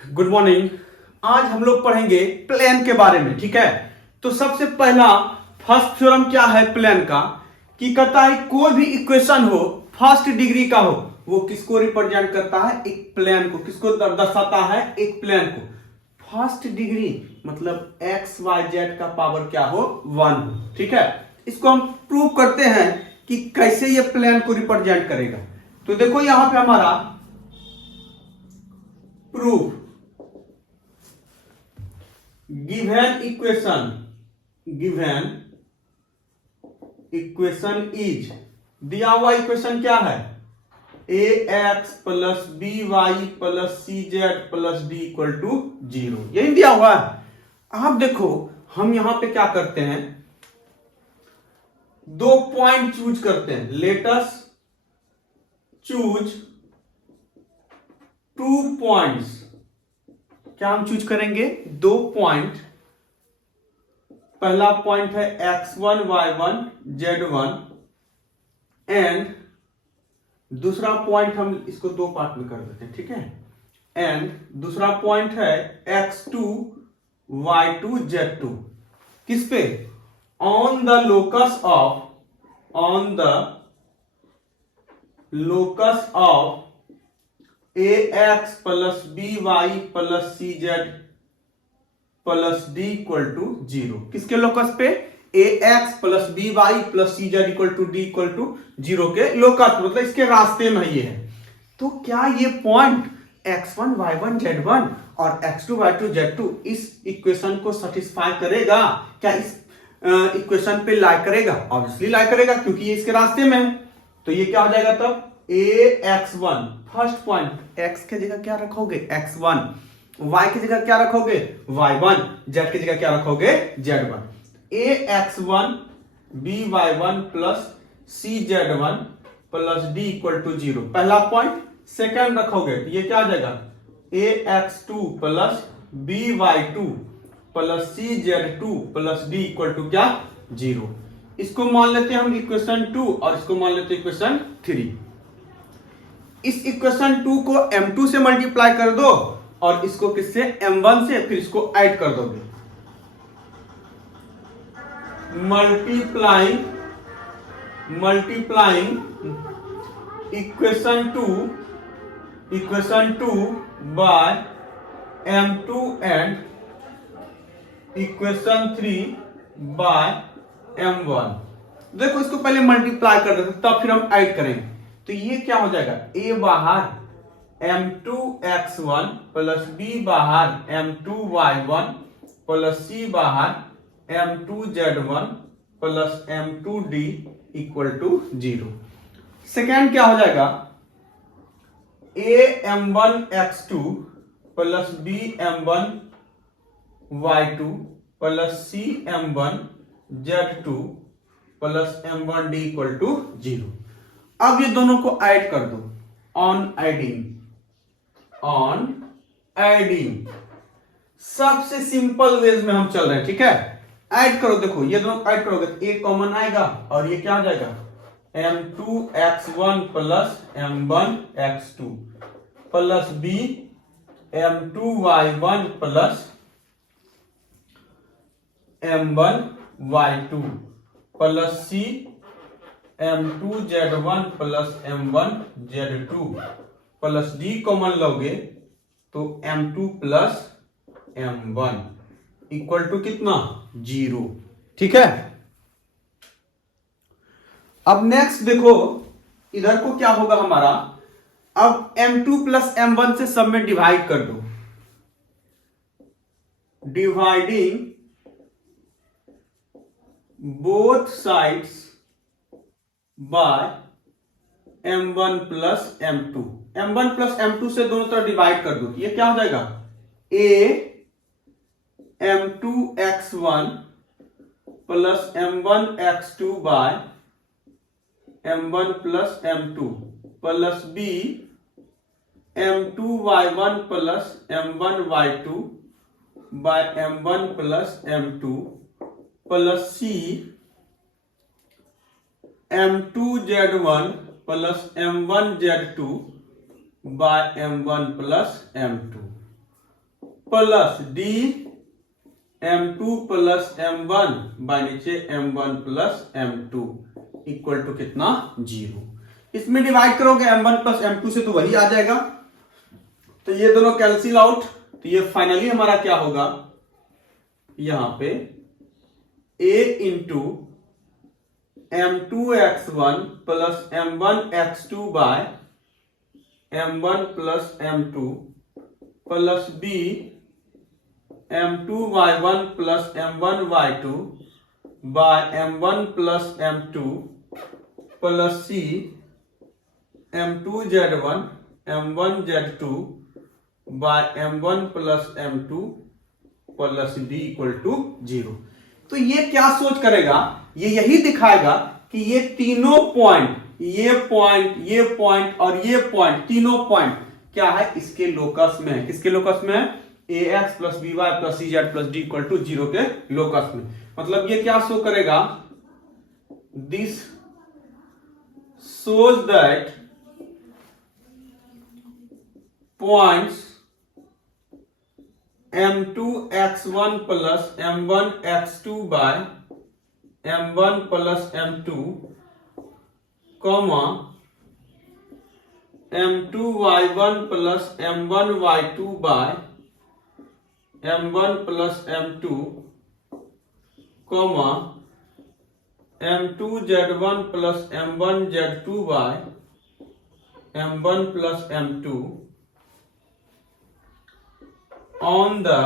Good morning. आज हम लोग पढ़ेंगे प्लेन के बारे में। ठीक है, तो सबसे पहला फर्स्ट थ्योरम क्या है प्लेन का, कि कहता है कोई भी इक्वेशन हो फर्स्ट डिग्री का हो, वो किसको रिप्रेजेंट करता है, एक प्लेन को। किसको दर्शाता है, एक प्लेन को। फर्स्ट डिग्री मतलब एक्स वाई जेड का पावर क्या हो, 1 हो। ठीक है, इसको हम प्रूव करते हैं कि कैसे ये प्लेन को रिप्रेजेंट करेगा। तो देखो यहां पे हमारा प्रूफ, गिवन इक्वेशन इज, दिया हुआ इक्वेशन क्या है, A X plus B Y plus C Z plus D equal to 0, यही दिया हुआ है। आप देखो हम यहां पे क्या करते हैं, 2 पॉइंट चूज करते हैं। Let us choose 2 points. क्या हम चूज करेंगे, 2 पॉइंट। पहला पॉइंट है x1 y1 z1 एंड दूसरा पॉइंट, हम इसको 2 पार्ट में कर देते हैं। ठीक है, एंड दूसरा पॉइंट है x2 y2 z2। किस पे, on the locus of ax plus B Y plus C Z plus D equal to 0। किसके लोकस पे, ax plus B Y plus C Z equal to D equal to 0 के locus, मतलब इसके रास्ते में ये है। तो क्या ये पॉइंट x1 y1 z1 और x2 y2 z2 इस इक्वेशन को सेटिस्फाई करेगा, क्या इस इक्वेशन पे लाई करेगा? ऑब्वियसली लाई करेगा, क्योंकि ये इसके रास्ते में है। तो ये क्या हो जाएगा तब, ax1 फर्स्ट पॉइंट, x के जगह क्या रखोगे, x1, y की जगह क्या रखोगे, y1, z की जगह क्या रखोगे, z1। ax1 by1 plus cz1 plus d equal to 0, पहला पॉइंट। सेकंड रखोगे तो ये क्या आ जाएगा, ax2 plus by2 plus cz2 plus d equal to क्या, 0। इसको मान लेते हैं हम इक्वेशन 2 और इसको मान लेते हैं इक्वेशन 3। इस इक्वेशन 2 को m2 से मल्टीप्लाई कर दो और इसको किससे, m1 से, फिर इसको ऐड कर दोगे। Multiplying equation 2 by m2 and equation 3 by m1। देखो इसको पहले मल्टीप्लाई कर देते तब फिर हम ऐड करेंगे। तो ये क्या हो जाएगा, a बाहर m2x1 प्लस b बाहर m2y1 प्लस c बाहर m2z1 plus m2d equal to 0। Second क्या हो जाएगा, a m1x2 plus b m1y2 plus c m1z2 plus m1d equal to 0। अब ये दोनों को ऐड कर दो, ऑन एडिंग सबसे सिंपल वेज में हम चल रहे हैं। ठीक है, ऐड करो, देखो ये दोनों ऐड करोगे तो a कॉमन आएगा और ये क्या हो जाएगा, m2x1 plus m1x2 plus b m2y1 plus m1y2 plus c m2z1 plus m1z2 plus d common लोगे तो m2 plus m1 equal to कितना, 0। ठीक है, अब नेक्स्ट देखो इधर को क्या होगा हमारा, अब m2 प्लस m1 से सब में डिवाइड कर दो। Dividing both sides by m1 plus m2। m1 plus m2 से दोनों तरफ डिवाइड कर दो, ये क्या हो जाएगा, a m2x1 plus m1x2 by m1 plus m2 plus b m2y1 plus m1y2 by m1 plus m2 plus c m2z1 plus m1z2 by m1 plus m2 plus D m2 plus m1 by नीचे m1 plus m2 equal to कितना 0। इसमें divide करोगे m1 plus m2 से तो वही आ जाएगा, तो ये दोनों कैंसिल आउट, तो ये फाइनली हमारा क्या होगा, यहां पे a into m2x1 plus m1x2 by m1 plus m2 plus b m2y1 plus m1y2 by m1 plus m2 plus c m2z1 m1z2 by m1 plus m2 plus d equal to 0। तो ये क्या सोच करेगा, ये यही दिखाएगा कि ये तीनों पॉइंट, ये पॉइंट, ये पॉइंट और ये पॉइंट, तीनों पॉइंट क्या है, इसके लोकस में है। किसके लोकस में है, ax plus by plus cz plus d equal to 0 के लोकस में। मतलब ये क्या शो करेगा, this shows that points m2x1 plus m1x2 by m1 plus m2 comma m2y1 plus m1y2 by m1 plus m2 comma m2z1 plus m1z2 by m1 plus m2 on the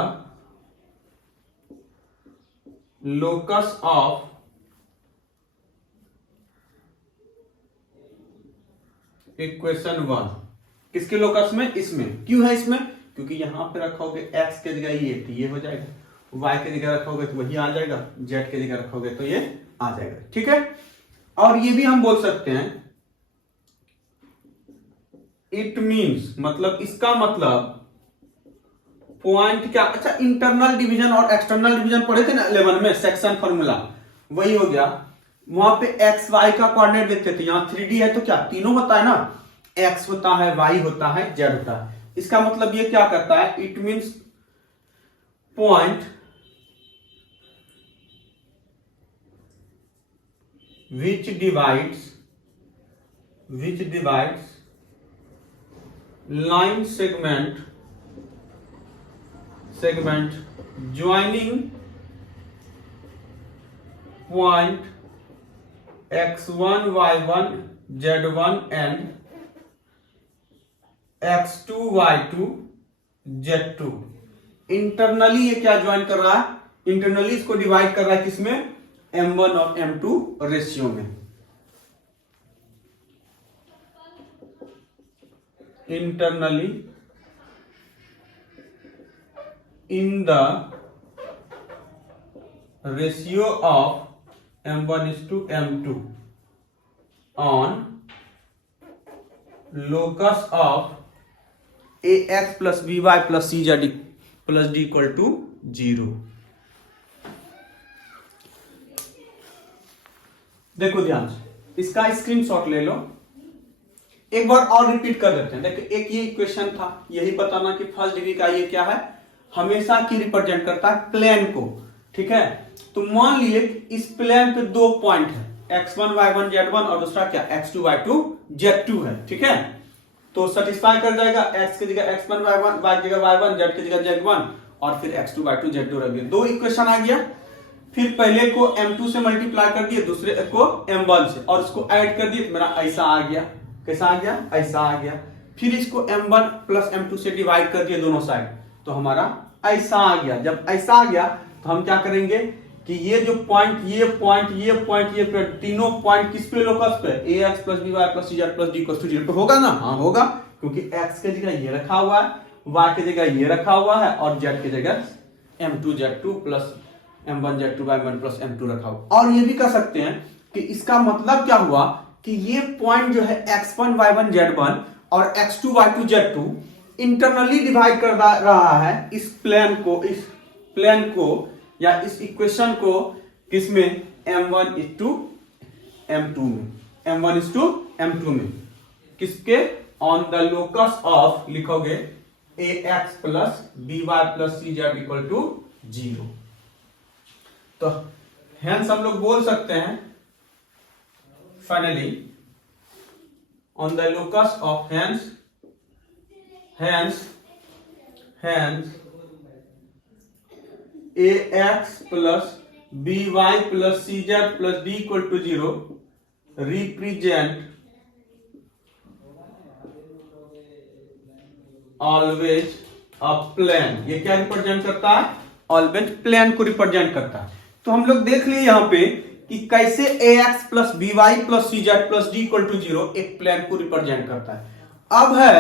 locus of equation 1। किसके locus में, इसमें। क्यों है इसमें, क्योंकि यहां पे रखोगे x के जगह ये तो ये हो जाएगा, y के जगह रखोगे तो वही आ जाएगा, z के जगह रखोगे तो ये आ जाएगा। ठीक है, और ये भी हम बोल सकते हैं इट मीन्स, मतलब इसका मतलब पॉइंट क्या, अच्छा इंटरनल डिवीजन और एक्सटर्नल डिवीजन पढ़े थे ना 11 में, सेक्शन फॉर्मूला वही हो गया। वहां पे एक्स वाई का कोऑर्डिनेट देखते थे, यहां 3D है तो क्या तीनों होता है ना, एक्स होता है, वाई होता है, जेड होता है। इसका मतलब ये क्या करता है, it means point which divides line segment joining point x1 y1 z1 and x2 y2 z2। Internally ये क्या ज्वाइन कर रहा है, इंटरनली इसको डिवाइड कर रहा है किसमें, m1 और m2 रेशियो में। Internally in the ratio of m1:m2 on locus of ax plus by plus cz plus d equal to 0। देखो ध्यान से, इसका स्क्रीनशॉट ले लो, एक बार और रिपीट कर देते हैं। देखो एक ये इक्वेशन था, यही बताना कि फर्स्ट डिग्री का ये क्या है, हमेशा की रिप्रेजेंट करता है प्लेन को। ठीक है, तो मान लिए इस प्लेन पे दो पॉइंट है, x1 y1 z1 और दूसरा क्या x2 y2 z2 है। ठीक है, तो सेटिस्फाई कर जाएगा, x की जगह x1 y1, y की जगह y1, z की जगह z1 और फिर x2 y2 z2 रख दिया, दो इक्वेशन आ गया। फिर पहले को m2 से मल्टीप्लाई कर दिए, दूसरे को m1 से, और इसको ऐड कर दिए, मेरा ऐसा आ गया। कैसा आ गया, ऐसा आ गया। फिर इसको m1 प्लस m2 से डिवाइड कर दिए दोनों साइड, तो हमारा ऐसा आ गया। जब ऐसा आ गया तो हम क्या करेंगे कि ये जो पॉइंट, ये पॉइंट, ये पॉइंट, ये तीनों पॉइंट किस पे लोकस पे, ax plus by plus cz plus d equal to 0 तो होगा ना, हाँ होगा, क्योंकि x के जगह ये रखा हुआ है, y के जगह ये रखा हुआ है और z के जगह m2 z2 plus m1 z2 y1 plus m2 रखा हुआ। और ये भी कर सकते हैं कि इसका मतलब क्या हुआ कि ये पॉइंट जो है x1 y1 z1 और x2 y2 z2 internally divide कर रहा है इस प्लेन को या इस इक्वेशन को किसमें, m1:m2 में, m1:m2 में। किसके, ऑन द लोकस ऑफ लिखोगे A X plus B Y plus C Z equal to 0। तो हेंस हम लोग बोल सकते हैं finally on the locus of hence A X plus B Y plus C Z plus D equal to 0 represent always a plane. ये क्या represent करता है? ऑलवेज प्लेन को रिप्रेजेंट करता है। तो हम लोग देख लिए यहां पे कि कैसे A X plus B Y plus C Z plus D equal to 0 एक प्लेन को रिप्रेजेंट करता है। अब है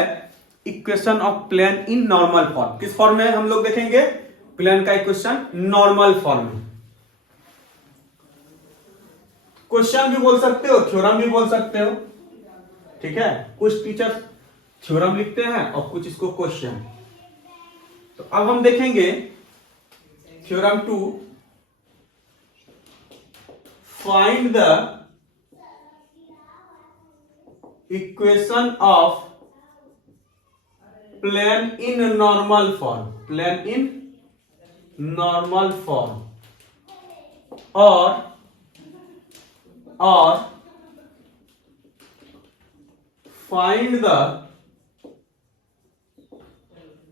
equation of plane in normal form. किस फॉर्म में हम लोग देखेंगे? प्लेन का इक्वेशन नॉर्मल फॉर्म में। क्वेश्चन भी बोल सकते हो, थ्योरम भी बोल सकते हो, ठीक है। कुछ टीचर थ्योरम लिखते हैं और कुछ इसको क्वेश्चन। तो अब हम देखेंगे theorem 2, find the equation of plane in normal form, plane in normal form और find the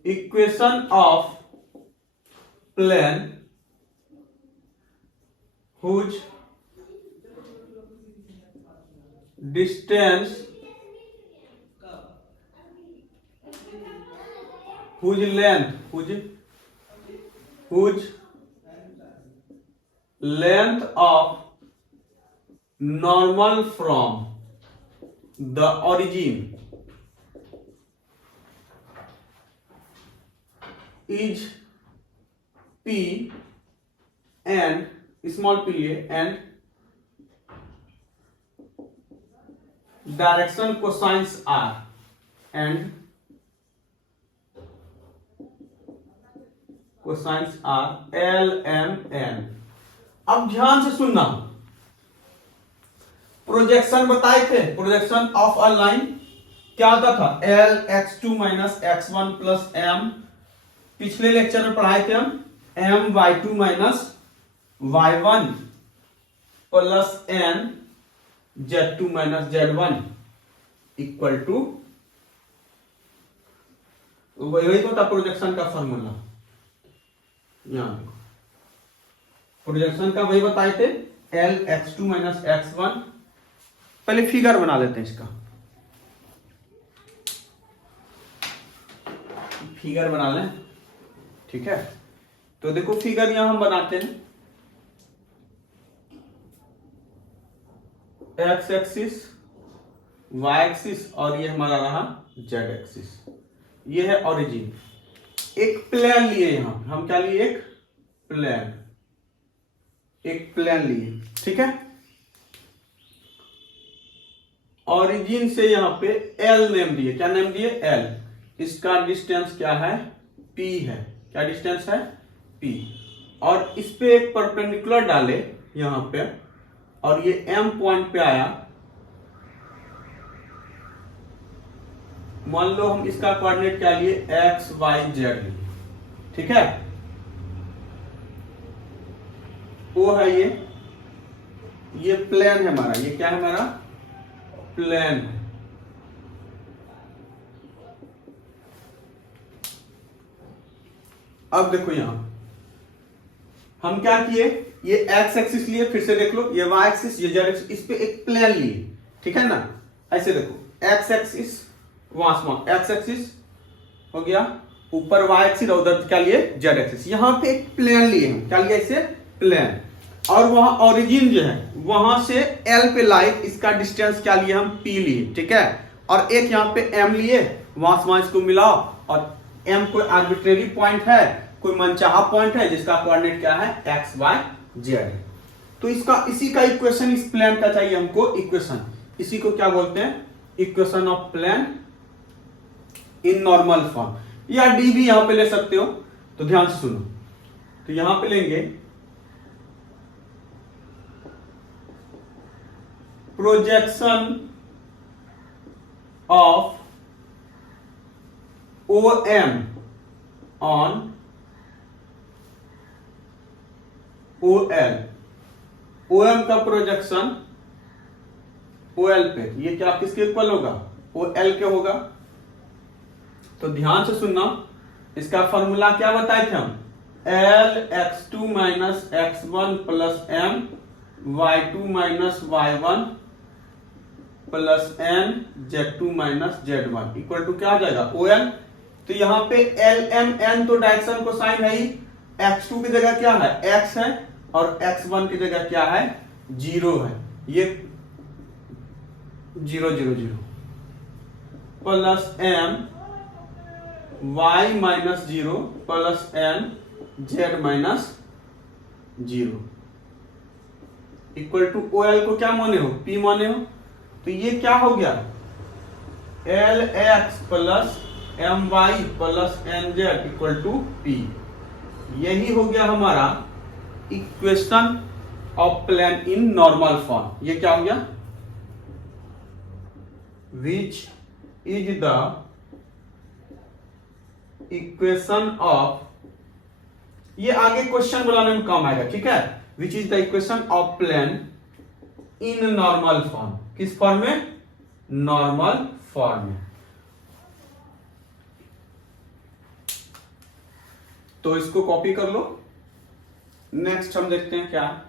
equation of plane whose distance whose length of normal from the origin is p and small p and direction cosines are and cosines are L M N। अब ध्यान से सुनना, projection बताए थे, projection of a line क्या होता था? L x2 minus x1 plus m। पिछले लेक्चर में पढ़ाए थे हम m y2 minus y1 plus n z2 minus z1 equal to, वही तो था प्रोजेक्शन का फॉर्मूला। यहां देखो प्रोजेक्शन का वही बताए थे, L x2 माइनस x1। पहले फिगर बना लेते हैं इसका, फिगर बना लें, ठीक है। तो देखो फिगर यहां हम बनाते हैं, एक्स एक्सिस, वाई एक्सिस और ये हमारा रहा जेड एक्सिस। ये है ओरिजिन। एक प्लेन लिए यहां हम, क्या लिए? एक प्लेन, एक प्लेन लिए, ठीक है। ओरिजिन से यहां पे L नेम दिए, क्या नेम दिए? L। इसका डिस्टेंस क्या है? P है। क्या डिस्टेंस है? P। और इस पे एक परपेंडिकुलर डाले यहां पे, और ये M पॉइंट पे आया। मान लो हम इसका कोऑर्डिनेट क्या लिए? x y z लिए, ठीक है। वो है ये प्लेन है हमारा। ये क्या है? हमारा प्लेन है। अब देखो यहां हम क्या किए, ये एक्स एक्सिस लिए, फिर से देख लो, ये वाई एक्सिस, ये जेड एक्सिस, इस पे एक प्लेन लिए, ठीक है ना। ऐसे देखो, एक्स एक्सिस वहां एक्स एक्सिस हो गया, ऊपर वाई एक्सिस और उधर क्या लिए? Z axis. यहां पे एक प्लेन लिए हम, क्या लिए? इसे प्लेन। और वहां ओरिजिन जो है वहां से L पे लाइन, इसका डिस्टेंस क्या लिए? हम P लिए, ठीक है। और एक यहां पे M लिए, वहां इसको मिलाओ, और M कोई आर्बिट्रेरी पॉइंट है, कोई मनचाहा पॉइंट है, जिसका कोऑर्डिनेट क्या है? X Y Z. तो इसका, इसी का इक्वेशन, इस प्लेन का चाहिए हमको इक्वेशन। इसी को क्या बोलते हैं? Equation of plane in normal form, या डी भी यहां पे ले सकते हो। तो ध्यान से सुनो, तो यहां पे लेंगे projection of OM on OL, OM का प्रोजेक्शन OL पे, ये क्या किसके इक्वल होगा? OL के होगा। तो ध्यान से सुनना, इसका फॉर्मूला क्या बताए थे हम? L x2 minus x1 plus m y2 minus y1 plus n z2 minus z1 equal to क्या आ जाएगा? OL। तो यहां पे L M N तो डायरेक्शन को साइन है ही, x2 की जगह क्या है? x है, और x1 की जगह क्या है? 0 है। ये 0 0 0 plus m y minus 0 plus n z minus 0 equal to OL को क्या माने हो? P माने हो। तो ये क्या हो गया? LX plus my plus nz equal to P। यही हो गया हमारा equation of plane in normal form. ये क्या हो गया? Which is the equation of, ये आगे क्वेश्चन बनाने में काम आएगा, ठीक है? Which is the equation of plane in normal form. किस फॉर्म में? नॉर्मल फॉर्म में। तो इसको कॉपी कर लो। नेक्स्ट हम देखते हैं क्या।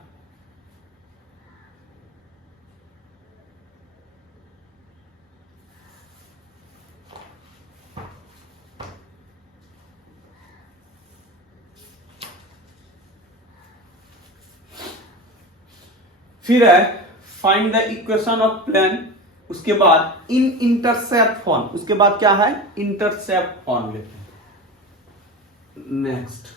फिर है find the equation of plane, उसके बाद इन इंटरसेप्ट फॉर्म, उसके बाद क्या है? इंटरसेप्ट फॉर्म लेते हैं। Next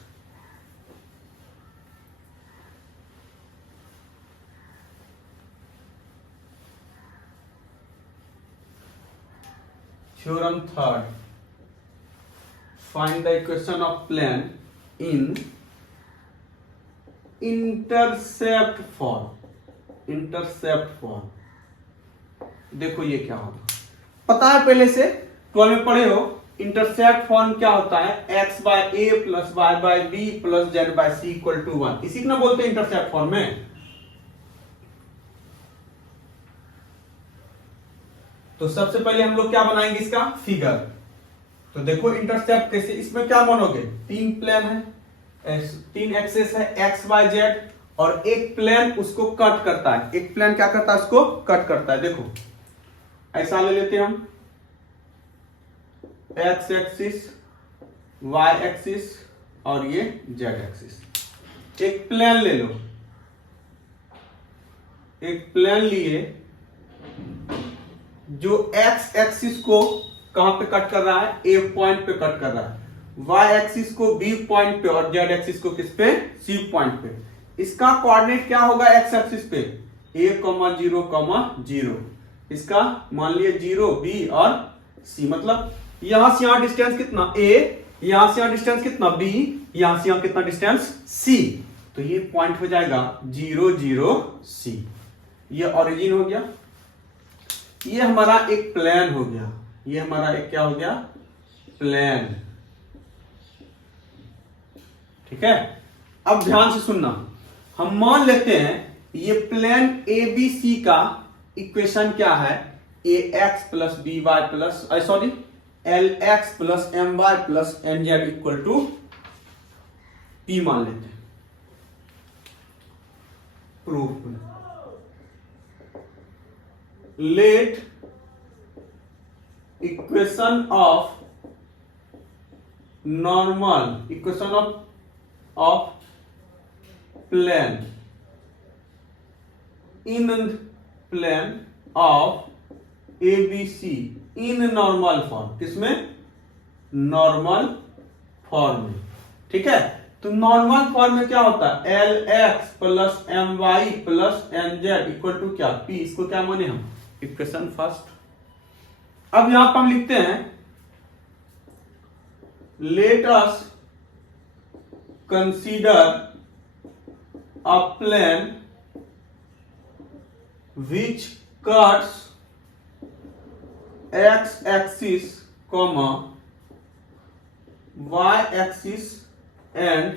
theorem third, find the equation of plane in intercept form. Intercept form देखो ये क्या होगा, पता है पहले से, 12 में पढ़े हो। इंटरसेप्ट फॉर्म क्या होता है? x by A plus y by B plus z by C equal to 1। इसी को ना बोलते हैं इंटरसेप्ट फॉर्म में। तो सबसे पहले हम लोग क्या बनाएंगे? इसका फिगर। तो देखो इंटरसेप्ट कैसे, इसमें क्या मानोगे? 3 प्लेन है, 3 एक्सेस है x y z, और एक प्लेन उसको कट करता है। एक प्लेन क्या करता है? उसको कट करता है। देखो ऐसा ले लेते हैं हम, x एक्सिस, y एक्सिस और ये z एक्सिस। एक प्लेन ले लो, एक प्लेन लिए जो x एक्सिस को कहां पे कट कर रहा है? a पॉइंट पे कट कर रहा है। y एक्सिस को b पॉइंट पे और z एक्सिस को किस पे? c पॉइंट पे। इसका कोऑर्डिनेट क्या होगा? x एक्सिस पे a, 0, 0। इसका मान लिए 0, b और c। मतलब यहां से यहां डिस्टेंस कितना? a, यहां से यहां डिस्टेंस कितना? b, यहां से यहां कितना डिस्टेंस? c। तो ये पॉइंट हो जाएगा 0, 0, c। ये ओरिजिन हो गया। ये हमारा एक प्लेन हो गया। ये हमारा एक क्या हो गया? प्लेन। ठीक है, अब ध्यान से सुनना। हम मान लेते हैं ये प्लेन ABC का इक्वेशन क्या है? ax plus B Y plus sorry LX plus my plus nz equal to P मान लेते हैं। प्रूफ में let equation of normal, equation of plane in plane of ABC in normal form. किसमें? Normal form में। ठीक है, तो normal form में क्या होता है? LX plus my plus nz equal to क्या? P। इसको क्या माने हम? Equation first. अब यहां पर हम लिखते हैं let us consider a plane which cuts x axis comma y axis and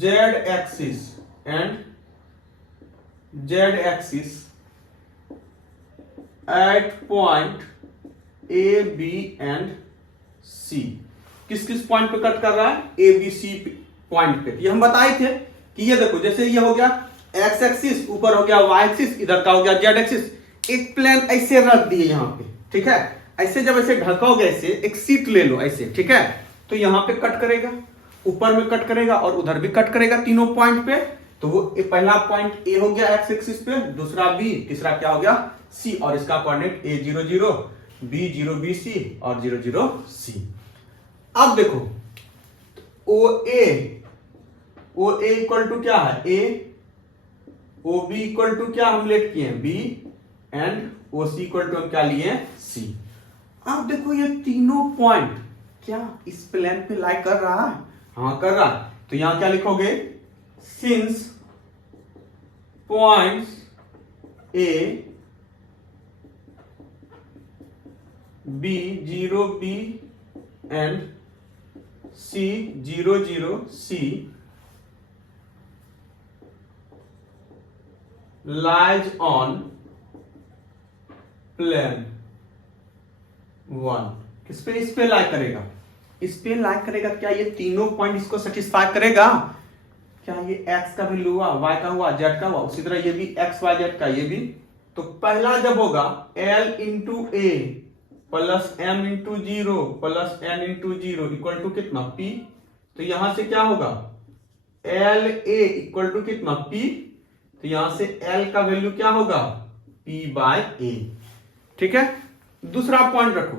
z axis at point A B and C. किस किस पॉइंट पे कट कर रहा है? ए बी सी पॉइंट पे। ये हम बताए थे कि ये देखो, जैसे ये हो गया एक्स एक्सिस, ऊपर हो गया वाई एक्सिस, इधर का हो गया जेड एक्सिस। एक प्लेन ऐसे रख दिए यहां पे, ठीक है। ऐसे जब ऐसे ढकोगे, ऐसे एक सीट ले लो ऐसे, ठीक है, तो यहां पे कट करेगा, ऊपर में कट करेगा और उधर भी कट करेगा, तीनों पॉइंट पे। तो वो पहला पॉइंट ए हो गया एक्स एक्सिस पे, दूसरा बी, तीसरा क्या हो गया? सी। और इसका कोऑर्डिनेट A00, B0 BC और 00 C। अब देखो ओ ए इक्वल टू क्या है? A. O B equal to क्या हम लेट किए हैं? B. And O C equal to हम क्या लिए? सी। अब देखो ये तीनों पॉइंट क्या इस प्लेन पे लाई कर रहा है? हाँ कर रहा है। तो यहां क्या लिखोगे? Since points A B 0 B and C 00 C lies on plane 1। किस पे? इस पे लाई करेगा, इस पे लाई करेगा। क्या ये तीनों पॉइंट इसको सेटिस्फाई करेगा? क्या ये x का वैल्यू हुआ, y का हुआ, z का हुआ, उसी तरह ये भी x y z का, ये भी। तो पहला जब होगा l into A plus m into 0 plus n into 0 equal to कितना? p। तो यहां से क्या होगा? l a इक्वल टू कितना? p। तो यहां से l का वैल्यू क्या होगा? p by a। ठीक है। दूसरा पॉइंट रखो,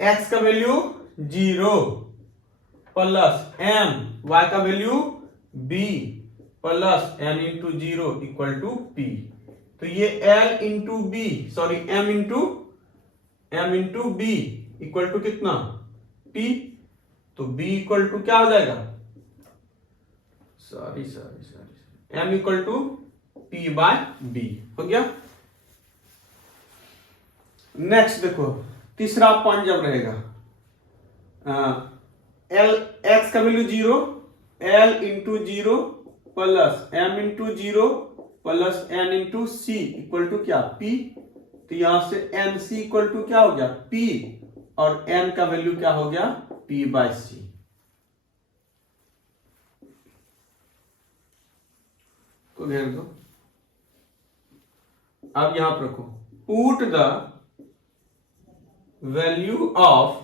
x का वैल्यू 0 प्लस m, y का value b plus n into 0 equal to p। तो ये l into B, sorry m into B equal to कितना? p। तो b इक्वल टू क्या हो जाएगा? Sorry m equal to p by b हो गया। नेक्स्ट देखो, तीसरा पॉइंट जब रहेगा l x का value 0, l into 0 plus m into 0 plus n into c equal to क्या? p। तो यहां से n c इक्वल टू क्या हो गया? p। और n का वैल्यू क्या हो गया? p by c। तो ध्यान दो, अब यहां पर रखो, put the value of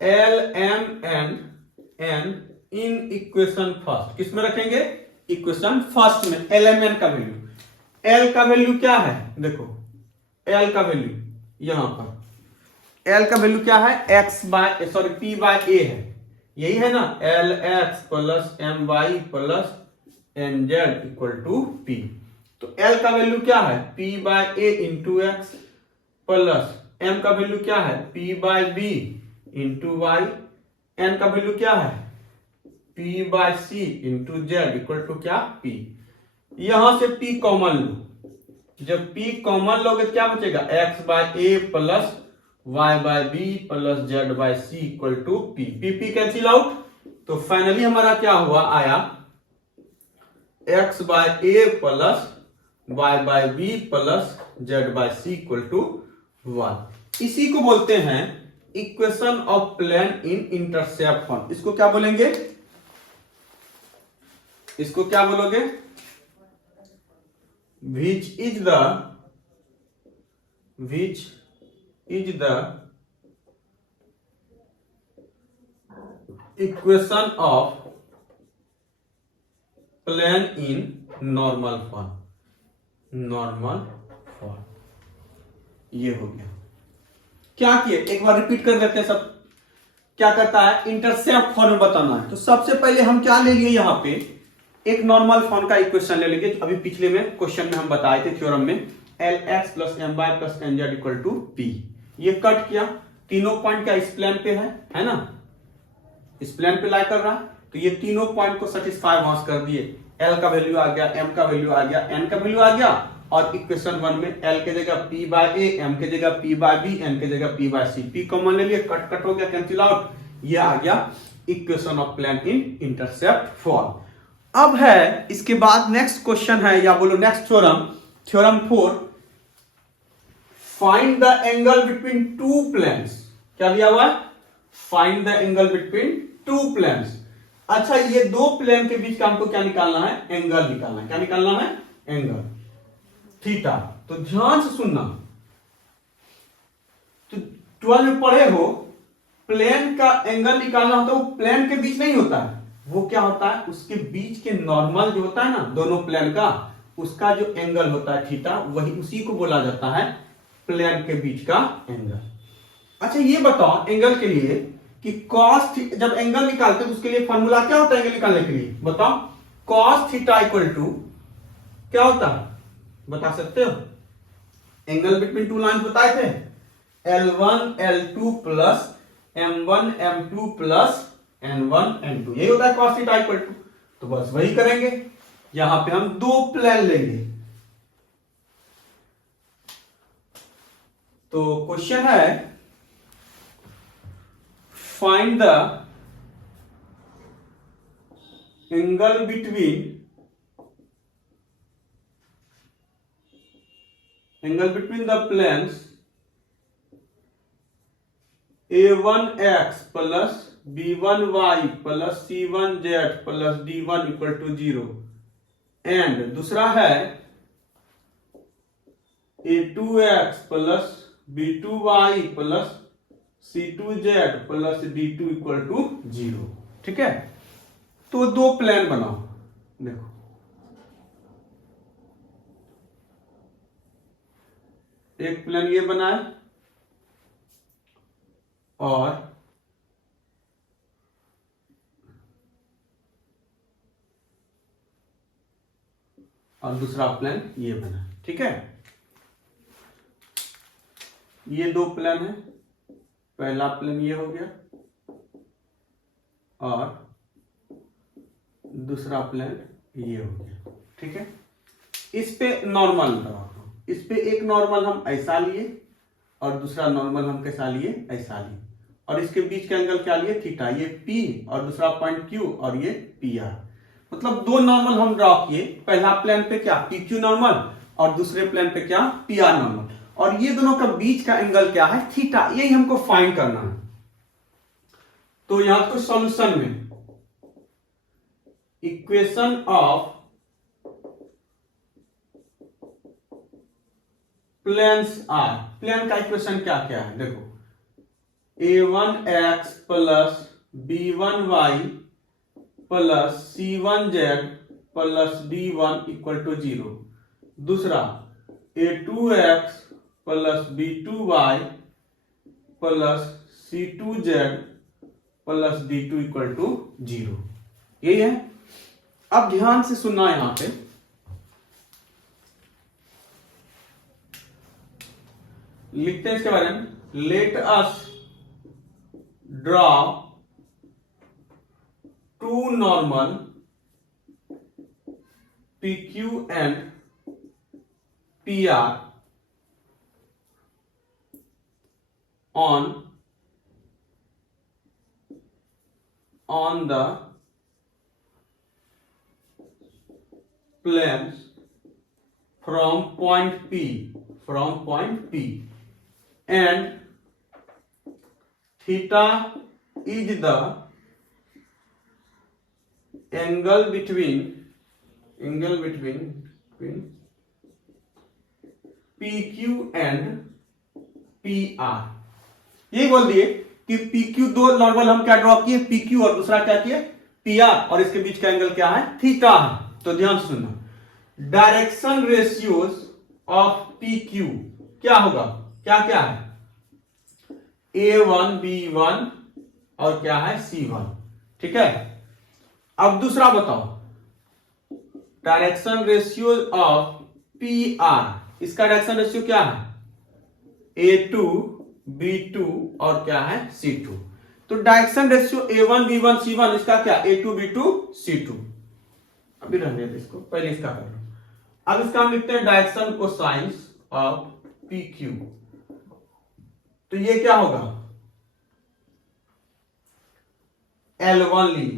L M and N in equation first. किस में रखेंगे? इक्वेशन फर्स्ट में L M N का वैल्यू। L का वैल्यू क्या है? देखो L का वैल्यू यहां पर L का वैल्यू क्या है? P बाय A है, यही है ना? L X plus M Y plus N Z equal to P। तो L का वैल्यू क्या है? P by A into X plus M का वैल्यू क्या है? P by B into Y. N का वैल्यू क्या है? P by C into Z equal to क्या? P। यहां से P कॉमन लो, जब P कॉमन लोगे क्या बचेगा? X by A plus Y by B plus Z by C equal to P। P cancel out. तो फाइनली हमारा क्या हुआ? आया X by A plus Y by B plus Z by C equal to 1। इसी को बोलते हैं equation of plane in intercept form. इसको क्या बोलेंगे? इसको क्या बोलोगे? Which is the equation of plane in normal form. Normal form ये हो गया। क्या किए? एक बार रिपीट कर देते हैं सब। क्या करता है? इंटरसेप्ट फॉर्म में बताना है। तो सबसे पहले हम क्या ले लिए? यहां पे एक नॉर्मल फॉर्म का इक्वेशन ले लेंगे। अभी पिछले में क्वेश्चन में हम बताए थे थ्योरम में, L X plus M Y plus N Z equal to P. ये कट किया, तीनों पॉइंट क्या इस प्लेन पे है ना? इस प्लेन पे लाई कर रहा है। तो ये तीनों पॉइंट को सेटिस्फाई वहां कर दिए। एल का वैल्यू आ गया, एम का वैल्यू आ गया, एन का वैल्यू आ गया और इक्वेशन 1 में L के जगह P बाय A, M के जगह P बाय B, N के जगह P by C। P common ले लिए, कट कट हो गया, कैंसिल आउट, ये आ गया equation of plane in intercept form. अब है इसके बाद नेक्स्ट क्वेश्चन है, या बोलो next theorem, theorem 4, find the angle between two planes. क्या दिया हुआ है? Find the angle between two planes. अच्छा, ये दो प्लेन के बीच का हमको क्या निकालना है? एंगल निकालना है। क्या निकालना है? Angle theta. तो ध्यान से सुनना, तो 12 में पढ़े हो, प्लेन का एंगल निकालना होता है, वो प्लेन के बीच नहीं होता है, वो क्या होता है, उसके बीच के नॉर्मल जो होता है ना दोनों प्लेन का, उसका जो एंगल होता है थीटा, वही उसी को बोला जाता है प्लेन के बीच का एंगल। अच्छा, ये बताओ एंगल के लिए कि कॉस, जब एंगल निकालते हैं तो उसके लिए फॉर्मूला क्या होता है एंगल निकालने के लिए? बताओ। कॉस थीटा इक्वल टू क्या होता है, बता सकते हो? एंगल बिटवीन टू लाइंस बताए थे, L1 L2 plus M1 M2 plus N1 N2, यही होता है कॉस थीटा इक्वल टू। तो बस वही करेंगे, यहां पे हम दो प्लेन लेंगे। तो क्वेश्चन है, find the angle between the planes A1x plus B1y plus C1z plus D1 equal to 0, and दूसरा है A2x plus B2y plus C2z plus D2 equal to 0। ठीक है, तो दो प्लेन बनाओ। देखो, एक प्लेन ये बनाए और दूसरा प्लेन ये बना। ठीक है, ये दो प्लेन है, पहला प्लेन ये हो गया और दूसरा प्लेन ये हो गया। ठीक है, इस पे नॉर्मल ड्रॉ, इस पे एक नॉर्मल हम ऐसा लिए और दूसरा नॉर्मल हम कैसा लिए, ऐसा लिए, और इसके बीच का एंगल क्या लिए, थीटा। ये P और दूसरा पॉइंट Q और ये PR, मतलब दो नॉर्मल हम ड्रॉ किए। पहला प्लेन पे क्या PQ नॉर्मल और दूसरे प्लेन पे क्या PR नॉर्मल, और ये दोनों का बीच का एंगल क्या है, थीटा। यही हमको फाइंड करना है। तो यहां तो सॉल्यूशन में equation of planes are, plane का इक्वेशन क्या क्या है देखो, A1x plus B1y plus C1z plus D1 equal to 0। दूसरा A2x plus B2y plus C2z plus D2 equal to 0। यही है। अब ध्यान से सुनना, यहां पे लिखते हैं इसके बारे में, let us draw two normal PQ and PR on the planes from point P, and theta is the angle between PQ and PR। ये बोल दिए कि PQ, दो नॉर्मल हम क्या ड्रॉ किए, PQ, और दूसरा क्या किए PR, और इसके बीच का एंगल क्या है, थीटा है। तो ध्यान से सुनना, डायरेक्शन रेशियोज ऑफ PQ क्या होगा, क्या क्या है, A1 B1 और क्या है C1। ठीक है, अब दूसरा बताओ, डायरेक्शन रेशियो ऑफ PR, इसका डायरेक्शन रेशियो क्या है, A2 B2 और क्या है C2। तो direction ratio A1 B1 C1, इसका क्या A2 B2 C2। अभी रहने दे इसको, पहले इसका कर लो। अब इसका हम लिखते हैं direction cosines of P Q. तो ये क्या होगा, L1 ली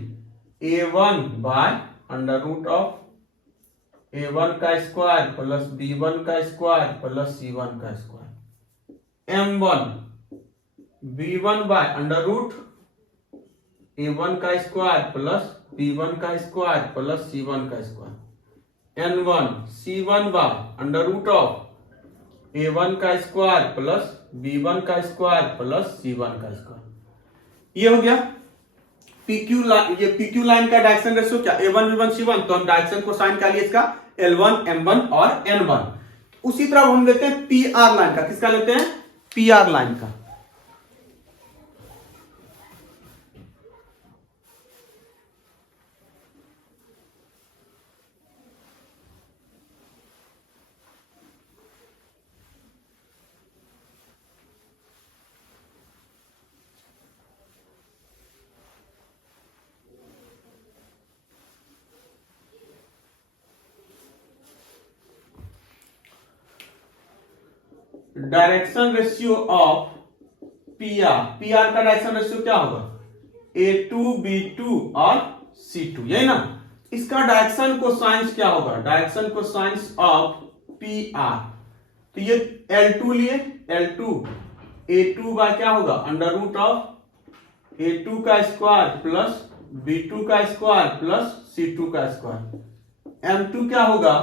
A1 by under root of A1 का स्क्वायर प्लस B1 का स्क्वायर प्लस C1 का square, M1 B1 bye under root A1 का स्क्वायर प्लस B1 का स्क्वायर प्लस C1 का square, N1 C1 by under root of A1 का square plus B1 का square plus C1 का square. ये हो गया PQ लाइन। ये PQ लाइन का डायरेक्शन रेशियो क्या, A1 B1 C1। तो हम डायरेक्शन को साइन का लिए इसका L1 M1 और N1। उसी तरह हम लेते हैं PR लाइन का। किसका लेते हैं, PR लाइन का। डायरेक्शन रेशियो ऑफ PR का डायरेक्शन रेशियो क्या होगा, A2 B2 और C2, यही ना। इसका डायरेक्शन कोसाइंस क्या होगा, डायरेक्शन कोसाइंस ऑफ PR। तो ये L2 लिए, L2 A2 बाय क्या होगा, अंडर रूट ऑफ A2 का स्क्वायर प्लस B2 का स्क्वायर प्लस C2 का स्क्वायर। M2 क्या होगा,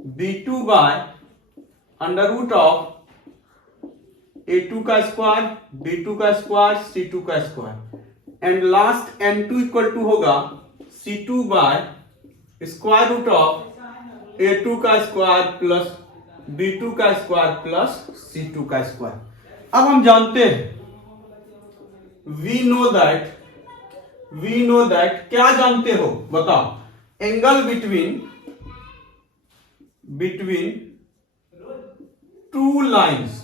B2 by under root of A2 का स्क्वायर B2 का स्क्वायर C2 का square. And last N2 equal to होगा C2 by square root of A2 का स्क्वायर प्लस B2 का स्क्वायर प्लस C2 का स्क्वायर। अब हम जानते हैं, वी नो दैट क्या जानते हो बताओ, angle between two lines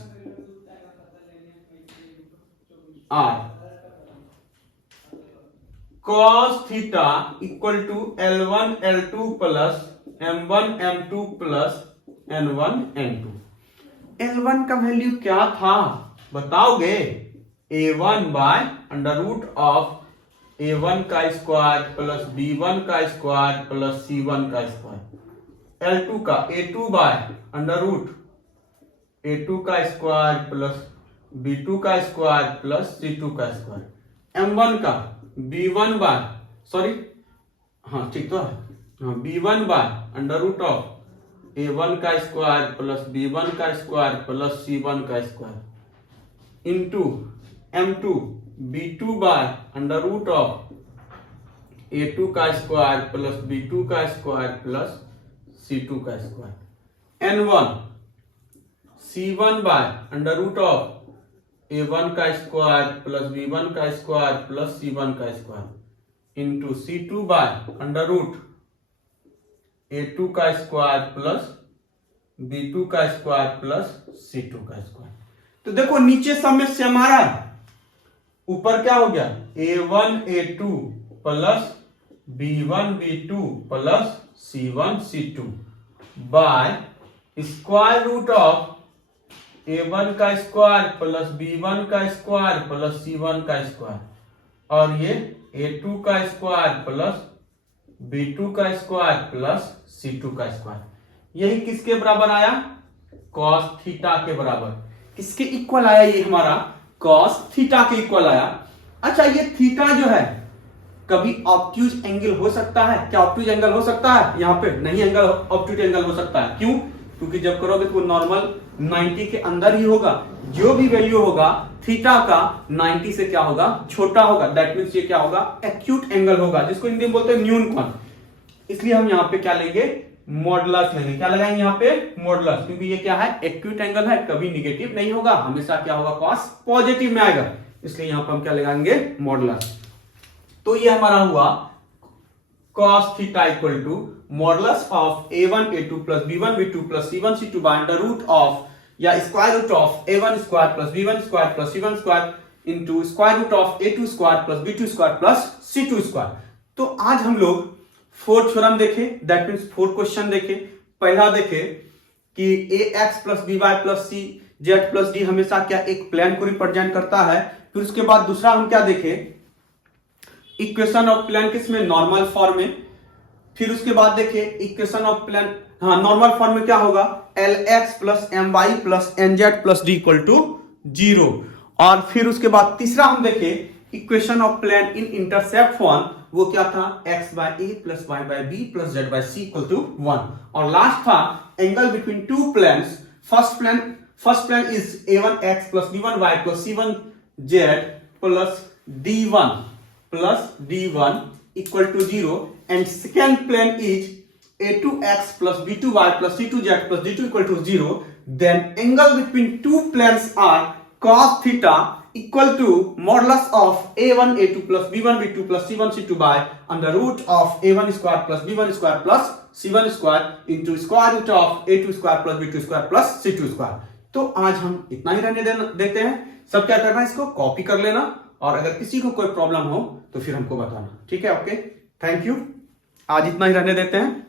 are cos theta equal to L1 L2 plus M1 M2 plus N1 N2। L1 का वैल्यू क्या था बताओगे, A1 by under root of A1 का स्क्वायर प्लस B1 का स्क्वायर प्लस C1 का square. L2 का A2 bye under root A2 का square plus B2 का स्क्वायर प्लस C2 का स्क्वायर। M1 का B1 बाय ठीक तो है, B1 bye under root of A1 का स्क्वायर प्लस B1 का स्क्वायर प्लस C1 का square into M2 B2 by under root of A2 का स्क्वायर प्लस B2 का स्क्वायर प्लस C2 का square. N1 C1 by under root of A1 का square plus B1 का square plus C1 का square into C2 by under root A2 का square plus B2 का square plus C2 का square. तो देखो नीचे सब में सेम आ रहा है, ऊपर क्या हो गया, A1 A2 plus B1 B2 plus C1 C2 by square root of A1 का स्क्वायर प्लस B1 का स्क्वायर प्लस C1 का स्क्वायर और ये A2 का स्क्वायर प्लस B2 का स्क्वायर प्लस C2 का स्क्वायर। यही किसके बराबर आया, cos थीटा के बराबर। किसके इक्वल आया, ये हमारा cos थीटा के इक्वल आया। अच्छा ये थीटा जो है कभी ऑब्ट्यूज एंगल हो सकता है क्या, ऑब्ट्यूज एंगल हो सकता है, यहाँ पे नहीं एंगल ऑब्ट्यूज एंगल हो सकता है। क्यों, क्योंकि जब करोगे तो नॉर्मल 90 के अंदर ही होगा, जो भी वैल्यू होगा थीटा का 90 से क्या होगा, छोटा होगा। दैट मींस ये क्या होगा, एक्यूट एंगल होगा, जिसको हिंदी में बोलते हैं न्यून कोण। इसलिए हम यहाँ पे क्या लेंगे, मॉडुलस लेंगे। क्या लगाएंगे यहाँ पे, मॉडुलस, क्योंकि ये क्या है, एक्यूट एंगल है, कभी निगेटिव नहीं होगा, हमेशा क्या होगा, कॉस पॉजिटिव में आएगा। इसलिए यहाँ पर हम क्या लगाएंगे, मॉडुलस। तो ये हमारा हुआ cos theta equal to modulus of A1 A2 plus B1 B2 plus C1 C2 by under root of या square root of A1 square plus B1 square plus C1 square into square root of A2 square plus B2 square plus C2 square. तो आज हम लोग 4 theorem देखे, that means 4 question देखे। पहला देखे कि A X plus B Y plus C Z plus D हमेशा क्या एक प्लेन को रिप्रेजेंट करता है। फिर उसके बाद दूसरा हम क्या देखे, इक्वेशन ऑफ प्लेन किसमें, नॉर्मल फॉर्म में। फिर उसके बाद देखे इक्वेशन ऑफ प्लेन, हाँ नॉर्मल फॉर्म में क्या होगा, L X plus M Y plus N Z plus D equal to 0। और फिर उसके बाद तीसरा हम देखे equation of plane in intercept form, वो क्या था, X by A plus Y by B plus Z by C equal to 1। और लास्ट था angle between two planes. First plane is a1 x plus b1 y plus c1 z plus d1 equal to 0 and second plane is a2 x plus b2 y plus c2 z plus d2 equal to 0, then angle between two planes are cos theta equal to modulus of a1 a2 plus b1 b2 plus c1 c2 by under root of a1 square plus b1 square plus c1 square into square root of a2 square plus b2 square plus c2 square। तो आज हम इतना ही रहने देते हैं। सब क्या करना है, इसको कॉपी कर लेना और अगर किसी को कोई प्रॉब्लम हो तो फिर हमको बताना, ठीक है। Okay, thank you. आज इतना ही रहने देते हैं।